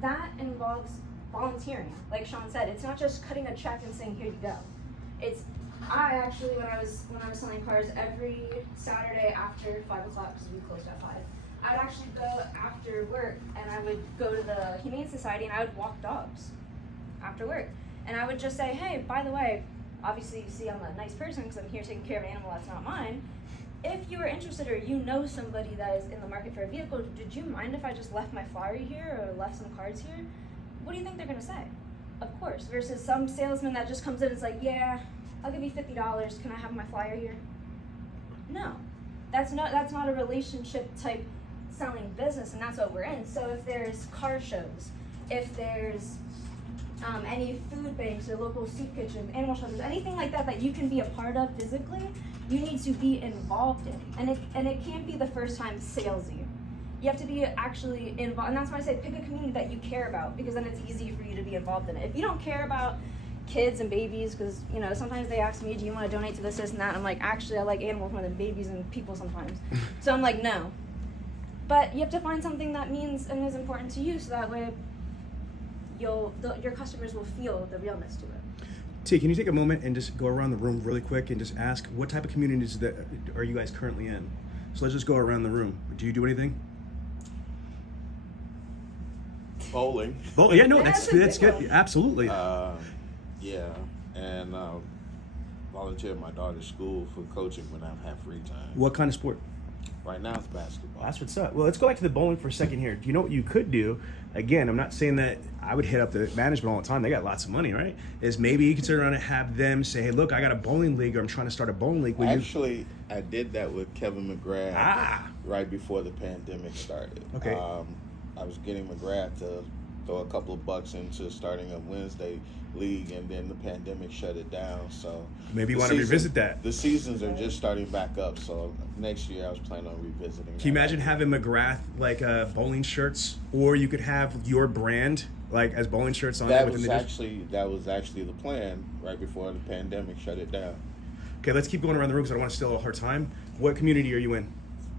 that involves volunteering. Like Sean said, it's not just cutting a check and saying, here you go. It's, I actually, when I was selling cars, every Saturday after 5 o'clock, because we closed at 5, I'd actually go after work and I would go to the Humane Society and I would walk dogs after work. And I would just say, hey, by the way, obviously you see I'm a nice person because I'm here taking care of an animal that's not mine. If you are interested or you know somebody that is in the market for a vehicle, did you mind if I just left my flyer here or left some cards here? What do you think they're gonna say? Of course, versus some salesman that just comes in and is like, yeah, I'll give you $50, can I have my flyer here? No, that's not a relationship type selling business, and that's what we're in. So if there's car shows, if there's any food banks or local soup kitchens, animal shelters, anything like that that you can be a part of physically, you need to be involved in. And it can't be the first time salesy. You have to be actually involved, and that's why I say pick a community that you care about, because then it's easy for you to be involved in it. If you don't care about kids and babies, because you know sometimes they ask me, do you want to donate to this and that? I'm like, actually I like animals more than babies and people sometimes. So I'm like, no. But you have to find something that means and is important to you, so that way your customers will feel the realness to it. T, can you take a moment and just go around the room really quick and just ask what type of communities that are you guys currently in? So let's just go around the room. Do you do anything? Bowling. Oh yeah, no, that's good. Absolutely. Yeah, and volunteer at my daughter's school for coaching when I have free time. What kind of sport? Right now it's basketball. That's what's up. Well, let's go back to the bowling for a second here. Do you know what you could do? Again, I'm not saying that I would hit up the management all the time. They got lots of money, right? Is maybe you can turn around and have them say, hey, look, I got a bowling league, or I'm trying to start a bowling league. Actually, I did that with Kevin McGrath right before the pandemic started. Okay. I was getting McGrath to throw a couple of bucks into starting a Wednesday league, and then the pandemic shut it down. So maybe you want to revisit that. The seasons are just starting back up, so next year I was planning on revisiting. Can you imagine having McGrath like bowling shirts, or you could have your brand like as bowling shirts on? That was actually the plan right before the pandemic shut it down. Okay, let's keep going around the room because I don't want to steal all her time. What community are you in?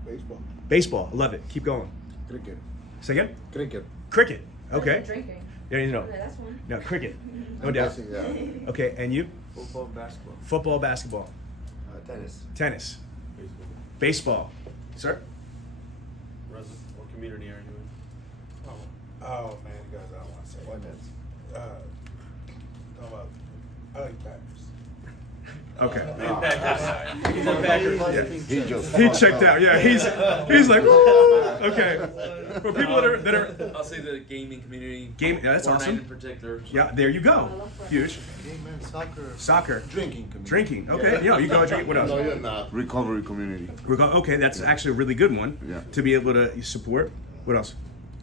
Baseball. Baseball. I love it. Keep going. Cricket. Say again? Cricket. Cricket. Okay. Drinking. Yeah, you know. Okay, that's one. No, cricket. No doubt. Yeah. Okay, and you? Football, basketball. Football, basketball. Tennis. Tennis. Baseball. Baseball. Sir? What community are you in? Oh man, guys, I don't want to say. Why not? Talk about. I like Packers. Okay. He's a Packers. Yeah. He checked out. Yeah, he's like, ooh. Okay. For people that are I'll say the gaming community. Yeah, that's Fortnite awesome. in particular. So. Yeah, there you go. Huge. Game and soccer. Soccer. Drinking community. Drinking. Okay. Yeah, you go drink. What else? No, you're not. Recovery community. Okay, that's actually a really good one to be able to support. What else?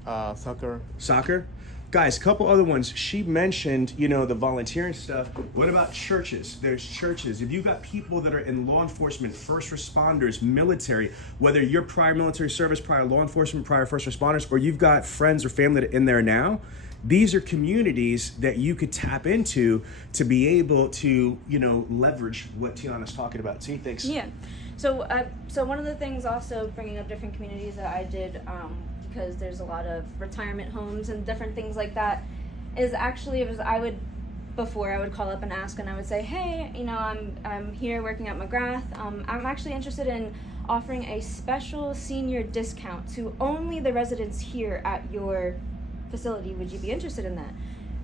Soccer. Soccer. Guys, a couple other ones. She mentioned, the volunteering stuff. What about churches? There's churches. If you've got people that are in law enforcement, first responders, military, whether you're prior military service, prior law enforcement, prior first responders, or you've got friends or family that are in there now, these are communities that you could tap into to be able to, leverage what Tianna's talking about. See, thanks. Yeah. So one of the things also bringing up different communities that I did, because there's a lot of retirement homes and different things like that, is actually I would call up and ask, and I would say, hey, I'm here working at McGrath. I'm actually interested in offering a special senior discount to only the residents here at your facility. Would you be interested in that?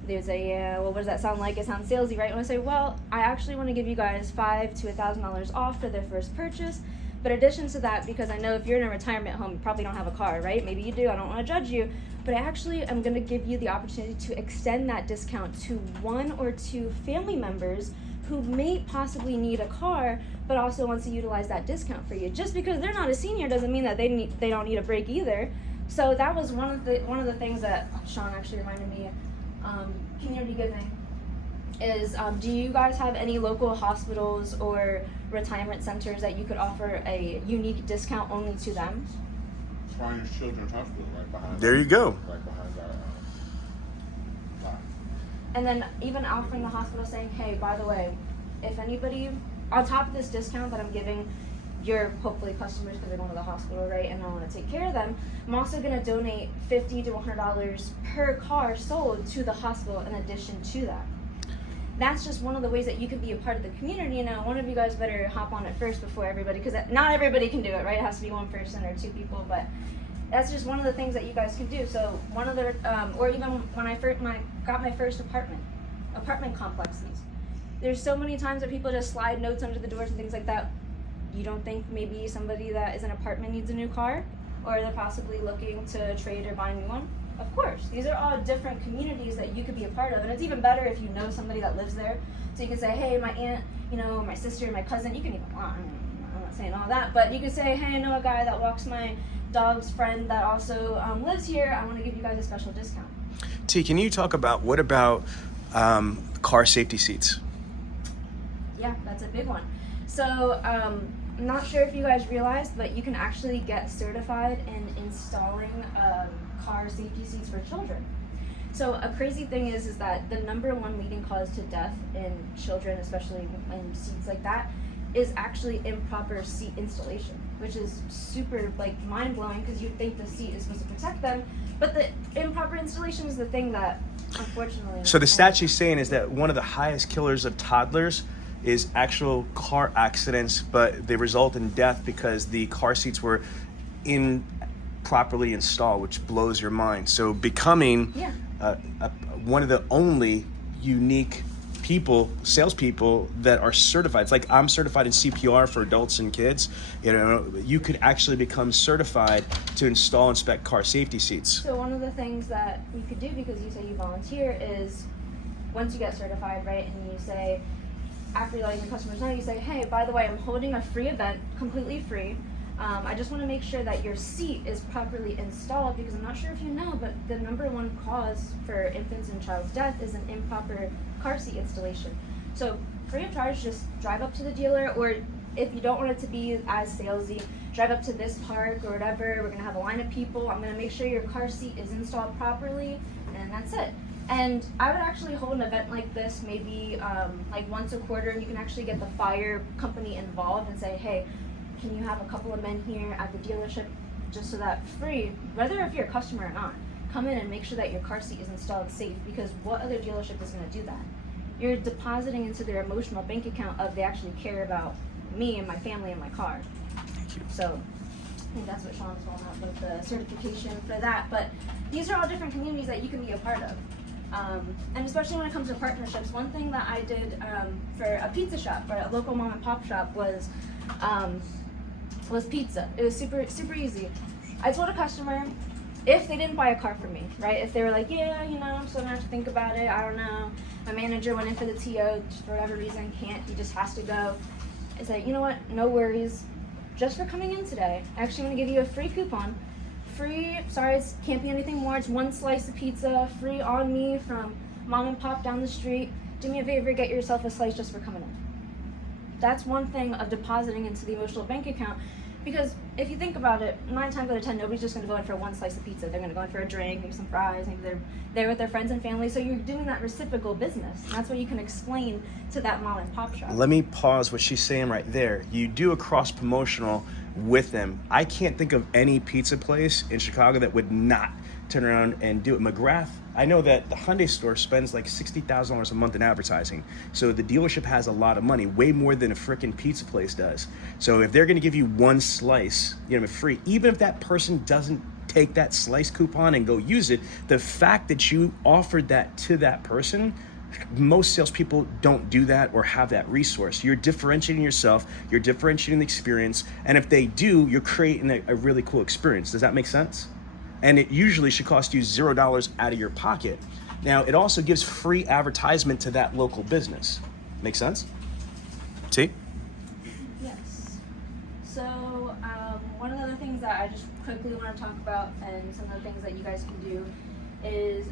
There's well, what does that sound like? It sounds salesy, right? When I say, well, I actually want to give you guys $500 to $1,000 off for their first purchase. But in addition to that, because I know if you're in a retirement home, you probably don't have a car, right? Maybe you do, I don't want to judge you. But I actually am going to give you the opportunity to extend that discount to 1 or 2 family members who may possibly need a car, but also wants to utilize that discount for you. Just because they're not a senior doesn't mean that they don't need a break either. So that was one of the things that Sean actually reminded me. Community giving is, do you guys have any local hospitals or retirement centers that you could offer a unique discount only to them? Triangle Children's Hospital right behind. There you go. Right behind our lot. And then even offering the hospital saying, hey, by the way, if anybody, on top of this discount that I'm giving, your hopefully customers because they're going to the hospital, right? And I want to take care of them. I'm also going to donate $50 to $100 per car sold to the hospital in addition to that. That's just one of the ways that you can be a part of the community. You know, one of you guys better hop on it first before everybody, because not everybody can do it, right? It has to be one person or two people, but that's just one of the things that you guys can do. So one of the, or even when I got my first apartment complexes, there's so many times that people just slide notes under the doors and things like that. You don't think maybe somebody that is in an apartment needs a new car, or they're possibly looking to trade or buy a new one? Of course, these are all different communities that you could be a part of, and it's even better if you know somebody that lives there, so you can say, hey, my aunt, you know, my sister, my cousin. You can even, I'm not saying all that, but you can say, hey, I know a guy that walks my dog's friend that also lives here. I want to give you guys a special discount. T, can you talk about what about car safety seats? Yeah, that's a big one. So I'm not sure if you guys realized, but you can actually get certified in installing car safety seats for children. So a crazy thing is that the #1 leading cause to death in children, especially in seats like that, is actually improper seat installation, which is super like mind-blowing because you'd think the seat is supposed to protect them, but the improper installation is the thing that unfortunately... So the stat she's saying is that one of the highest killers of toddlers is actual car accidents, but they result in death because the car seats were improperly installed, which blows your mind. So becoming one of the only unique salespeople that are certified. It's like I'm certified in CPR for adults and kids. You know, you could actually become certified to install and inspect car safety seats. So one of the things that you could do, because you say you volunteer, is once you get certified, right, and you say, after letting the customers know, you say, hey, by the way, I'm holding a free event, completely free. I just want to make sure that your seat is properly installed, because I'm not sure if you know, but the #1 cause for infants and child's death is an improper car seat installation. So free of charge, just drive up to the dealer, or if you don't want it to be as salesy, drive up to this park or whatever. We're going to have a line of people. I'm going to make sure your car seat is installed properly, and that's it. And I would actually hold an event like this maybe like once a quarter, and you can actually get the fire company involved and say, hey, can you have a couple of men here at the dealership just so that free, whether if you're a customer or not, come in and make sure that your car seat is installed safe, because what other dealership is going to do that? You're depositing into their emotional bank account of they actually care about me and my family and my car. So I think that's what Sean's going on with the certification for that. But these are all different communities that you can be a part of. And especially when it comes to partnerships, one thing that I did for a pizza shop, for a local mom and pop shop, was pizza. It was super easy. I told a customer, if they didn't buy a car from me, right? If they were like, yeah, you know, I'm still gonna have to think about it, I don't know. My manager went in for the TO, for whatever reason, can't, he just has to go. I said, you know what, no worries. Just for coming in today, I actually want to give you a free coupon. Free, sorry, it can't be anything more, it's 1 slice of pizza, free on me from mom and pop down the street. Do me a favor, get yourself a slice just for coming in. That's one thing of depositing into the emotional bank account, because if you think about it, 9 times out of 10, nobody's just going to go in for 1 slice of pizza. They're going to go in for a drink, maybe some fries, maybe they're there with their friends and family. So you're doing that reciprocal business. And that's what you can explain to that mom and pop shop. Let me pause what she's saying right there. You do a cross promotional with them. I can't think of any pizza place in Chicago that would not turn around and do it. McGrath, I know that the Hyundai store spends like $60,000 a month in advertising. So the dealership has a lot of money, way more than a freaking pizza place does. So if they're gonna give you 1 slice, you know, free, even if that person doesn't take that slice coupon and go use it, the fact that you offered that to that person, most salespeople don't do that or have that resource. You're differentiating yourself, you're differentiating the experience, and if they do, you're creating a really cool experience. Does that make sense? And it usually should cost you $0 out of your pocket. Now, it also gives free advertisement to that local business. Make sense? T? Yes. So one of the other things that I just quickly want to talk about, and some of the things that you guys can do, is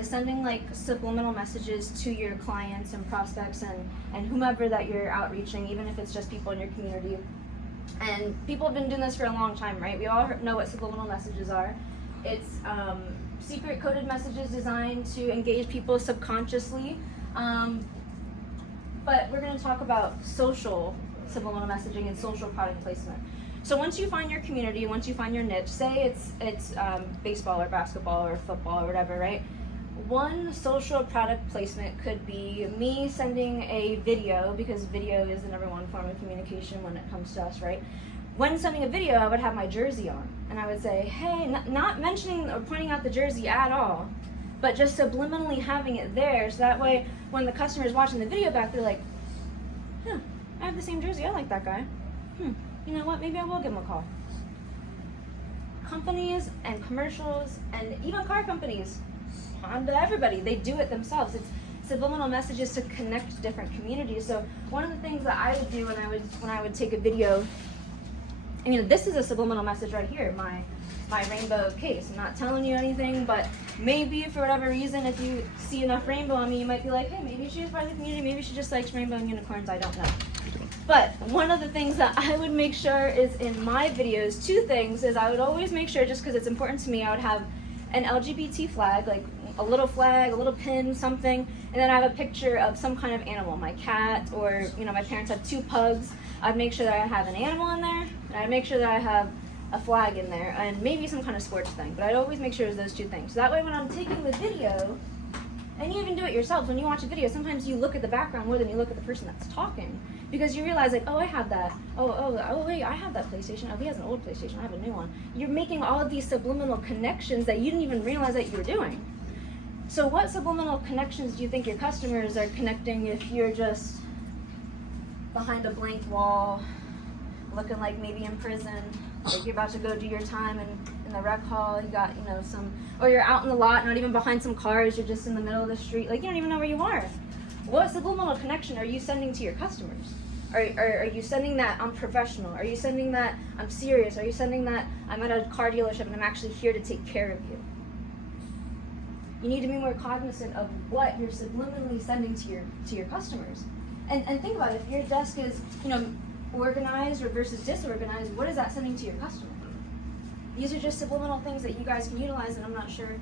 sending like subliminal messages to your clients and prospects and whomever that you're outreaching, even if it's just people in your community. And people have been doing this for a long time, right? We all know what subliminal messages are. It's secret coded messages designed to engage people subconsciously. But we're going to talk about social subliminal messaging and social product placement. So once you find your community, once you find your niche, say it's baseball or basketball or football or whatever, right? One social product placement could be me sending a video, because video is the #1 form of communication when it comes to us, right? When sending a video, I would have my jersey on, and I would say, hey, not mentioning or pointing out the jersey at all, but just subliminally having it there, so that way when the customer is watching the video back, they're like, I have the same jersey, I like that guy. You know what, maybe I will give him a call. Companies and commercials and even car companies, Honda, everybody, they do it themselves. It's subliminal messages to connect different communities. So one of the things that I would do when I would take a video, I mean, this is a subliminal message right here, my rainbow case. I'm not telling you anything, but maybe for whatever reason, if you see enough rainbow on me, you might be like, hey, maybe she's part of the community, maybe she just likes rainbow and unicorns, I don't know. But one of the things that I would make sure is in my videos, 2 things, is I would always make sure, just because it's important to me, I would have an LGBT flag, like a little flag, a little pin, something, and then I have a picture of some kind of animal, my cat, or, you know, my parents have 2 pugs. I'd make sure that I have an animal in there, and I'd make sure that I have a flag in there, and maybe some kind of sports thing, but I'd always make sure it's those 2 things. So that way when I'm taking the video, and you even do it yourself, when you watch a video, sometimes you look at the background more than you look at the person that's talking, because you realize, like, oh, I have that, oh wait, I have that PlayStation, oh, he has an old PlayStation, I have a new one. You're making all of these subliminal connections that you didn't even realize that you were doing. So what subliminal connections do you think your customers are connecting if you're just behind a blank wall, looking like maybe in prison, like you're about to go do your time in the rec hall, you got, you know, or you're out in the lot, not even behind some cars, you're just in the middle of the street, like you don't even know where you are. What subliminal connection are you sending to your customers? Are you sending that I'm professional? Are you sending that I'm serious? Are you sending that I'm at a car dealership and I'm actually here to take care of you? You need to be more cognizant of what you're subliminally sending to your customers. And think about it, if your desk is, you know, organized or versus disorganized, what is that sending to your customer? These are just subliminal things that you guys can utilize, and I'm not sure